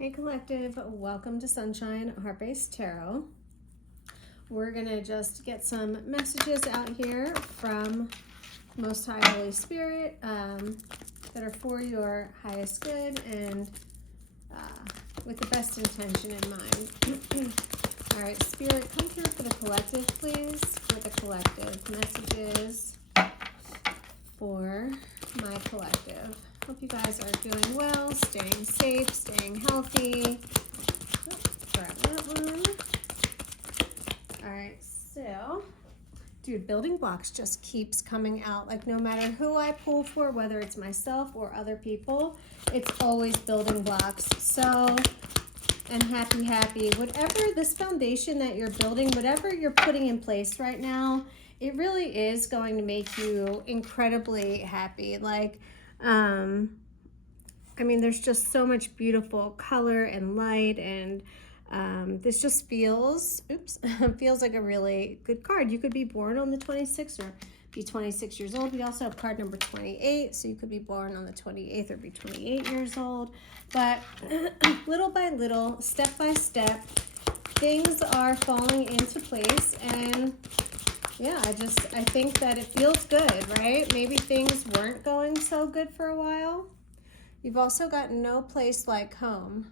Hey Collective, welcome to Sunshine Heart-Based Tarot. We're gonna just get some messages out here from Most High Holy Spirit that are for your highest good and with the best intention in mind. All right, Spirit, come through for the collective, please. For the collective messages for my collective. Hope you guys are doing well, staying safe, staying healthy. Grab that one. All right, so, dude, building blocks just keeps coming out. Like, no matter who I pull for, whether it's myself or other people, it's always building blocks. So, and happy. Whatever this foundation that you're building, whatever you're putting in place right now, it really is going to make you incredibly happy. Like, I mean, there's just so much beautiful color and light, and this just feels like a really good card. You could be born on the 26th or be 26 years old. We also have card number 28, so you could be born on the 28th or be 28 years old. But little by little, step by step, things are falling into place, and yeah, I think that it feels good, right? Maybe things weren't going so good for a while. You've also got no place like home.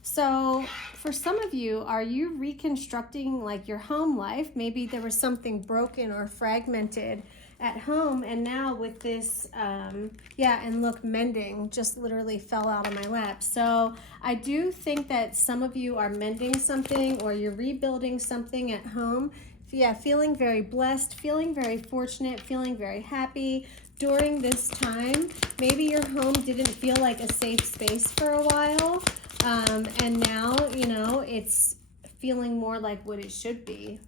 So for some of you, are you reconstructing like your home life? Maybe there was something broken or fragmented at home, and now with this, and look, mending just literally fell out of my lap. So I do think that some of you are mending something or you're rebuilding something at home. Yeah, feeling very blessed, feeling very fortunate, feeling very happy during this time. Maybe your home didn't feel like a safe space for a while, and now, you know, it's feeling more like what it should be.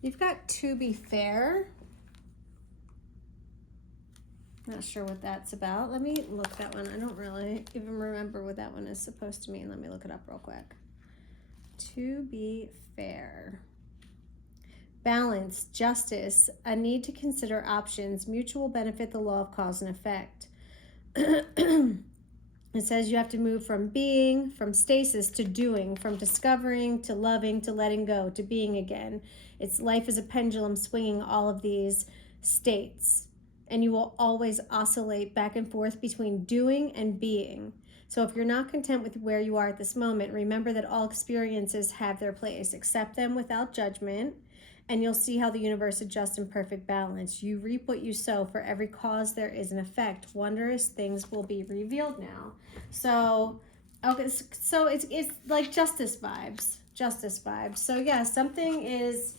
You've got to be fair. Not sure what that's about. Let me look that one. I don't really even remember what that one is supposed to mean. Let me look it up real quick. To be fair. Balance, justice, a need to consider options, mutual benefit, the law of cause and effect. It says you have to move from being, from stasis to doing, from discovering to loving to letting go to being again. It's life is a pendulum swinging all of these states. And you will always oscillate back and forth between doing and being. So if you're not content with where you are at this moment, remember that all experiences have their place. Accept them without judgment, and you'll see how the universe adjusts in perfect balance. You reap what you sow. For every cause there is an effect. Wondrous things will be revealed now. So, okay, so it's like justice vibes. So yeah, something is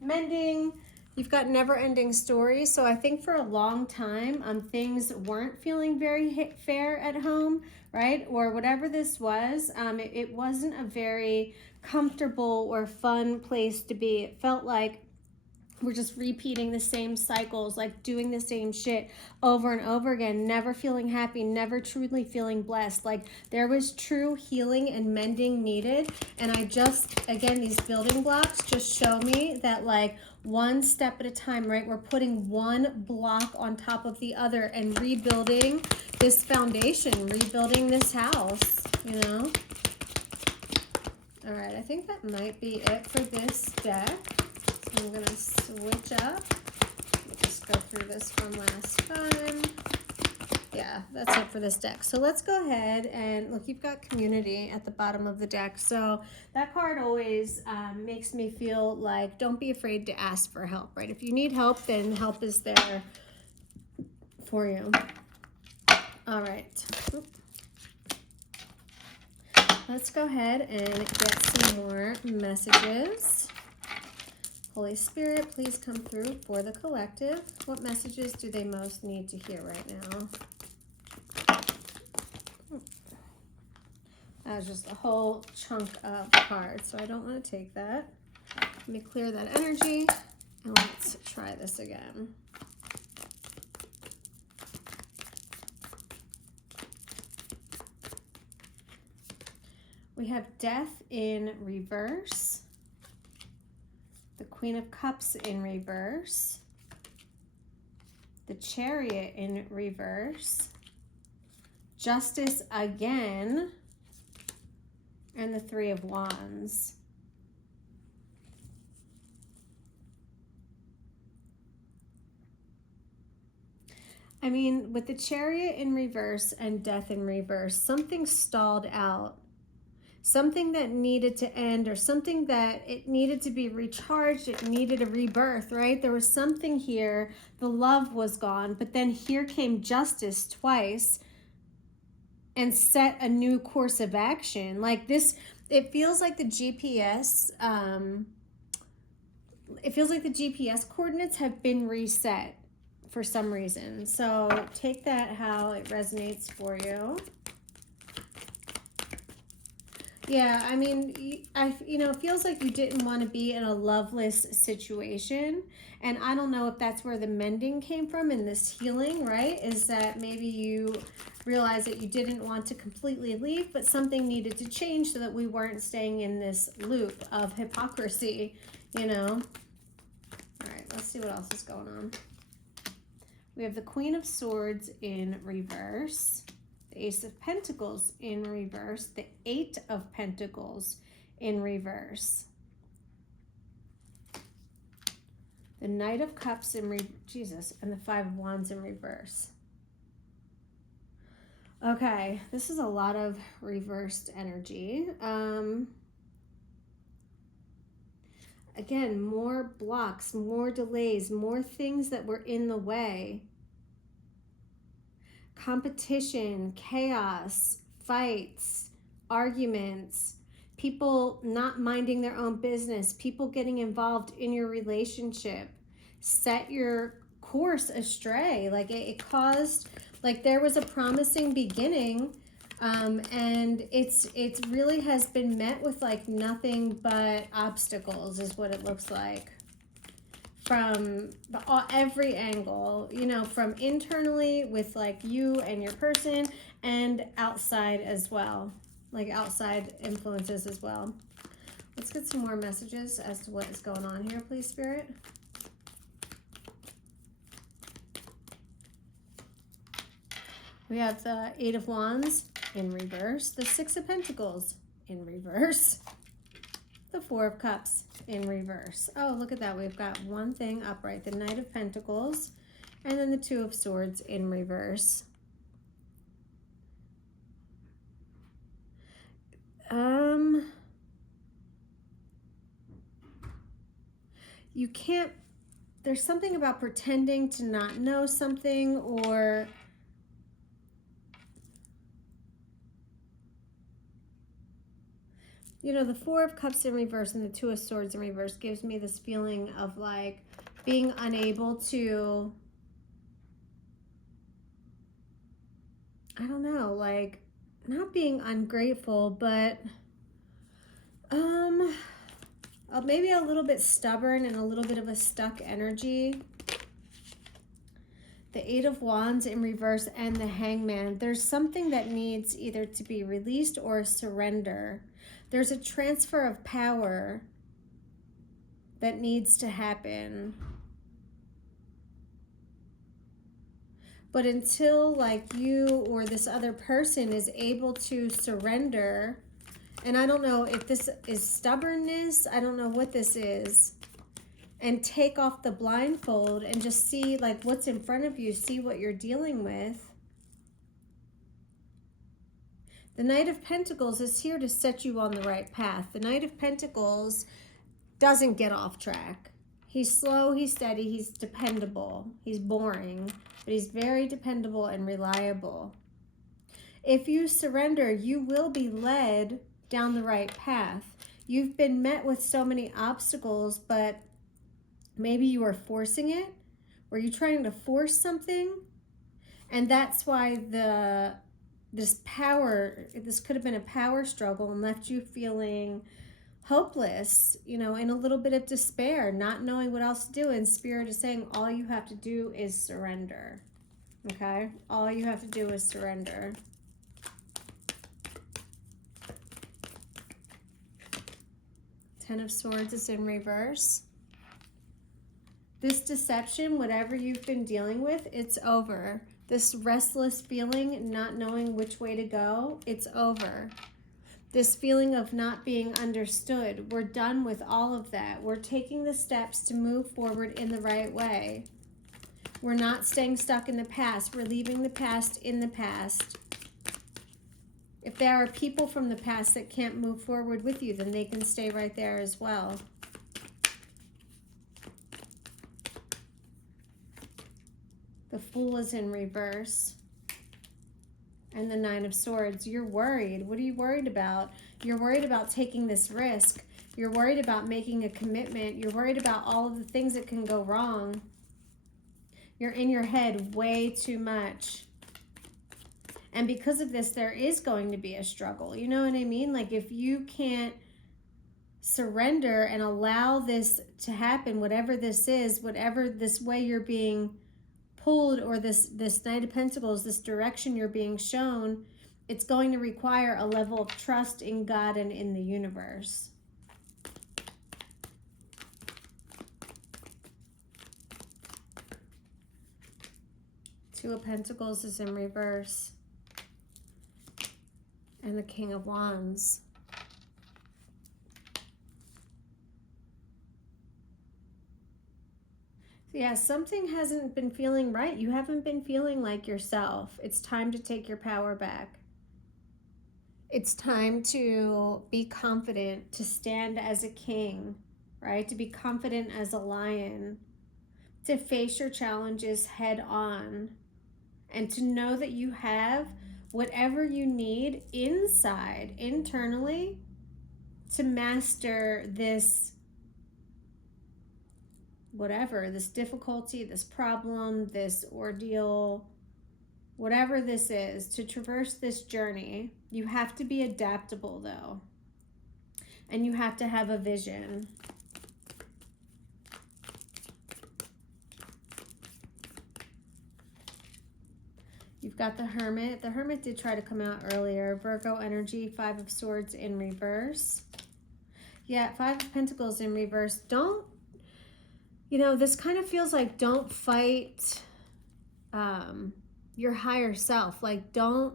mending. You've got never-ending stories. So I think for a long time, things weren't feeling very fair at home, right? Or whatever this was, it wasn't a very comfortable or fun place to be. It felt like we're just repeating the same cycles, like doing the same shit over and over again, never feeling happy, never truly feeling blessed. Like there was true healing and mending needed. And again, these building blocks just show me that like one step at a time, right? We're putting one block on top of the other and rebuilding this foundation, rebuilding this house, you know? All right, I think that might be it for this deck. So I'm gonna switch up. Let me just go through this from last time. Yeah, that's it for this deck. So let's go ahead and look, you've got community at the bottom of the deck. So that card always makes me feel like don't be afraid to ask for help, right? If you need help, then help is there for you. All right. Let's go ahead and get some more messages. Holy Spirit, please come through for the collective. What messages do they most need to hear right now? That was just a whole chunk of cards, so I don't want to take that. Let me clear that energy, and let's try this again. We have Death in reverse. The Queen of Cups in reverse, the Chariot in reverse, Justice again, and the Three of Wands. I mean, with the Chariot in reverse and Death in reverse, something stalled out. Something that needed to end, or something that it needed to be recharged, it needed a rebirth, right? There was something here. The love was gone, but then here came Justice twice and set a new course of action. Like this, it feels like the GPS, it feels like the GPS coordinates have been reset for some reason. So take that how it resonates for you. Yeah, I mean, it feels like you didn't want to be in a loveless situation. And I don't know if that's where the mending came from in this healing, right? Is that maybe you realized that you didn't want to completely leave, but something needed to change so that we weren't staying in this loop of hypocrisy, you know? All right, let's see what else is going on. We have the Queen of Swords in reverse. The Ace of Pentacles in reverse, the Eight of Pentacles in reverse, the Knight of Cups in Jesus, and the Five of Wands in reverse. Okay, this is a lot of reversed energy. Again, more blocks, more delays, more things that were in the way. Competition, chaos, fights, arguments, people not minding their own business, people getting involved in your relationship, set your course astray. Like it caused, like there was a promising beginning, and it really has been met with like nothing but obstacles is what it looks like. From every angle, from internally with like you and your person, and outside as well, like outside influences as well. Let's get some more messages as to what is going on here, please, Spirit. We have the Eight of Wands in reverse, the Six of Pentacles in reverse, the Four of Cups in reverse. Oh, look at that. We've got one thing upright, the Knight of Pentacles, and then the Two of Swords in reverse. You can't, there's something about pretending to not know something, or the Four of Cups in reverse and the Two of Swords in reverse gives me this feeling of like being unable to, I don't know, like not being ungrateful, but maybe a little bit stubborn and a little bit of a stuck energy. The Eight of Wands in reverse and the Hangman. There's something that needs either to be released or surrender. There's a transfer of power that needs to happen. But until like you or this other person is able to surrender, and I don't know if this is stubbornness, I don't know what this is, and take off the blindfold and just see like what's in front of you, see what you're dealing with. The Knight of Pentacles is here to set you on the right path. The Knight of Pentacles doesn't get off track. He's slow, he's steady, he's dependable, he's boring, but he's very dependable and reliable. If you surrender, you will be led down the right path. You've been met with so many obstacles, but maybe you are forcing it. Were you trying to force something? And that's why this could have been a power struggle and left you feeling hopeless, in a little bit of despair, not knowing what else to do. And Spirit is saying all you have to do is surrender. Okay? All you have to do is surrender. Ten of Swords is in reverse. This deception, whatever you've been dealing with, it's over. This restless feeling, not knowing which way to go, it's over. This feeling of not being understood, we're done with all of that. We're taking the steps to move forward in the right way. We're not staying stuck in the past. We're leaving the past in the past. If there are people from the past that can't move forward with you, then they can stay right there as well. The Fool is in reverse. And the Nine of Swords. You're worried. What are you worried about? You're worried about taking this risk. You're worried about making a commitment. You're worried about all of the things that can go wrong. You're in your head way too much. And because of this, there is going to be a struggle. You know what I mean? Like if you can't surrender and allow this to happen, whatever this is, whatever this way you're being pulled, or this Knight of Pentacles, this direction you're being shown, it's going to require a level of trust in God and in the universe. Two of Pentacles is in reverse. And the King of Wands. Yeah, something hasn't been feeling right. You haven't been feeling like yourself. It's time to take your power back. It's time to be confident, to stand as a king, right? To be confident as a lion, to face your challenges head on, and to know that you have whatever you need inside, internally, to master this, whatever, this difficulty, this problem, this ordeal, whatever this is, to traverse this journey. You have to be adaptable though, and you have to have a vision. You've got the Hermit. The Hermit did try to come out earlier. Virgo energy, Five of Swords in reverse. Yeah, Five of Pentacles in reverse. Don't, you know, this kind of feels like don't fight your higher self. Like don't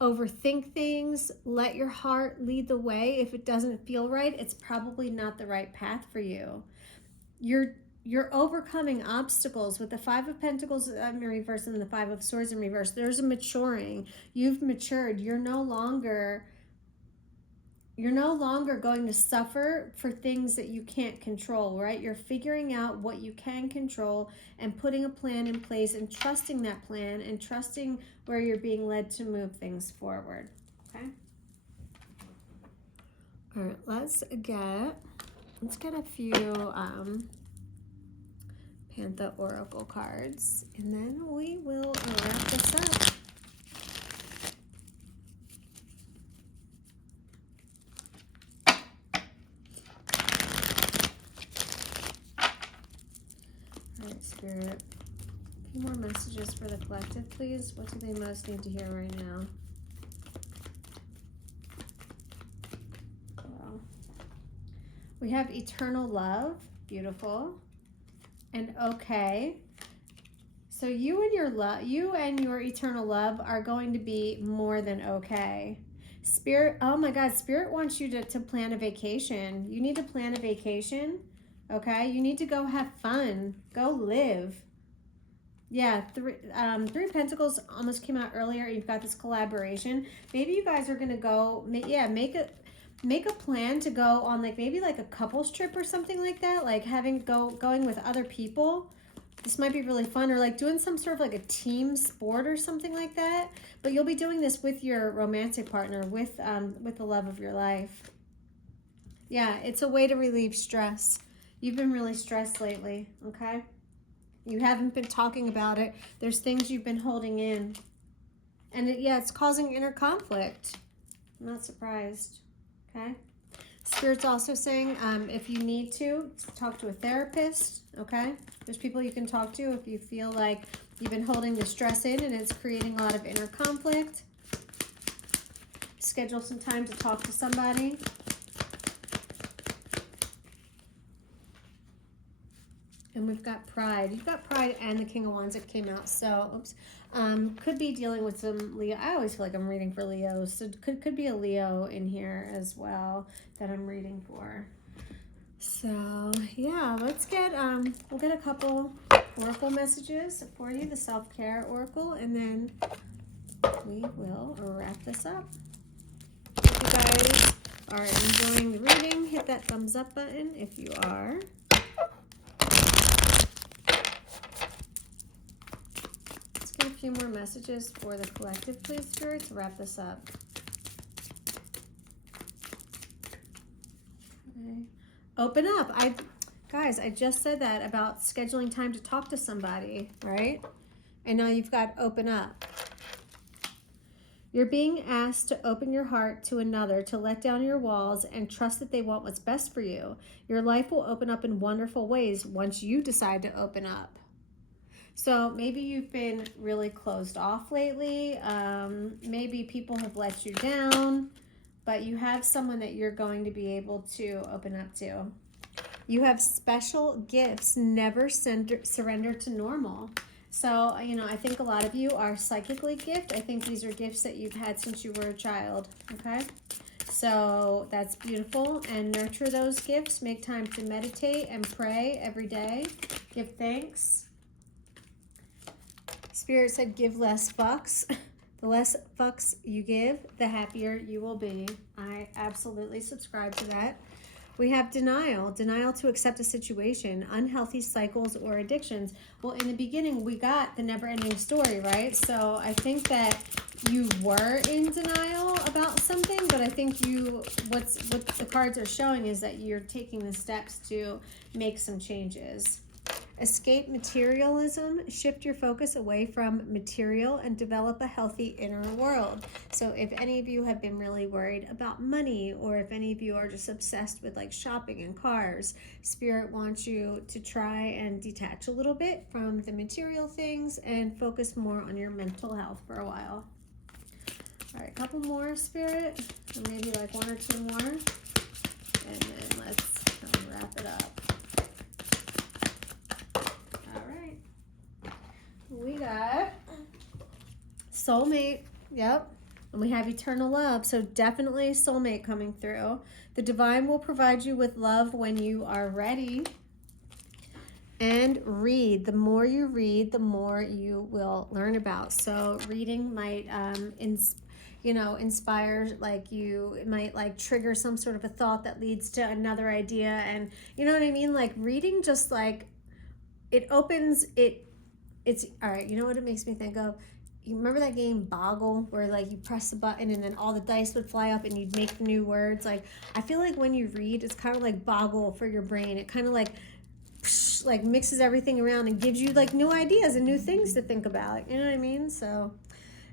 overthink things. Let your heart lead the way. If it doesn't feel right, it's probably not the right path for you. You're overcoming obstacles with the Five of Pentacles in reverse and the Five of Swords in reverse. There's a maturing. You've matured. You're no longer going to suffer for things that you can't control, right? You're figuring out what you can control and putting a plan in place and trusting that plan and trusting where you're being led to move things forward, okay? All right, let's get a few Panther Oracle cards, and then we will wrap this up. All right, Spirit. A few more messages for the collective, please. What do they most need to hear right now? Wow. We have eternal love. Beautiful. And okay, so you and your eternal love are going to be more than okay. Spirit, oh my God, Spirit wants you to plan a vacation. You need to plan a vacation, okay? You need to go have fun, go live. Yeah, Three of Pentacles almost came out earlier. You've got this collaboration. Maybe you guys are gonna go, make a plan to go on maybe a couples trip or something like that, like going with other people. This might be really fun, or doing some sort of a team sport or something like that. But you'll be doing this with your romantic partner, with the love of your life. Yeah, it's a way to relieve stress. You've been really stressed lately, okay? You haven't been talking about it. There's things you've been holding in. And it's causing inner conflict. I'm not surprised. Okay. Spirit's also saying if you need to talk to a therapist, okay? There's people you can talk to if you feel like you've been holding the stress in and it's creating a lot of inner conflict. Schedule some time to talk to somebody. And we've got Pride. You've got Pride and the King of Wands that came out. So, oops. Could be dealing with some Leo. I always feel like I'm reading for Leos, so could be a Leo in here as well that I'm reading for. So yeah, let's get we'll get a couple oracle messages for you, the self-care oracle, and then we will wrap this up. If you guys are enjoying the reading, hit that thumbs up button if you are. Let's get a few more messages for the collective, please, Spirit, to wrap this up. Okay. Open up. Guys, I just said that about scheduling time to talk to somebody, right? And now you've got open up. You're being asked to open your heart to another, to let down your walls and trust that they want what's best for you. Your life will open up in wonderful ways once you decide to open up. So maybe you've been really closed off lately. Maybe people have let you down, but you have someone that you're going to be able to open up to. You have special gifts. Never surrender to normal. So, you know, I think a lot of you are psychically gifted. I think these are gifts that you've had since you were a child, okay? So that's beautiful, and nurture those gifts. Make time to meditate and pray every day. Give thanks. Spirit said give less fucks. The less fucks you give, the happier you will be. I absolutely subscribe to that. We have denial to accept a situation, unhealthy cycles or addictions. Well, in the beginning, we got the never-ending story, right? So I think that you were in denial about something, but I think what the cards are showing is that you're taking the steps to make some changes. Escape materialism, shift your focus away from material and develop a healthy inner world. So if any of you have been really worried about money, or if any of you are just obsessed with like shopping and cars, Spirit wants you to try and detach a little bit from the material things and focus more on your mental health for a while. All right, a couple more, Spirit, or maybe like one or two more, and then let's wrap it up. We got soulmate, yep, and we have eternal love, so definitely soulmate coming through. The divine will provide you with love when you are ready. And read. The more you read, the more you will learn about. So reading might inspire, like it might like trigger some sort of a thought that leads to another idea, and you know what I mean? Like reading just like it opens it. It's all right. You know what it makes me think of? You remember that game Boggle, where like you press the button and then all the dice would fly up and you'd make new words? Like I feel like when you read, it's kind of like Boggle for your brain. It kind of like mixes everything around and gives you like new ideas and new things to think about. You know what I mean? So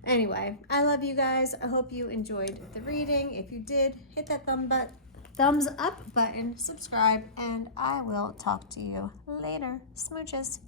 anyway, I love you guys. I hope you enjoyed the reading. If you did, hit that thumbs up button, subscribe, and I will talk to you later. Smooches.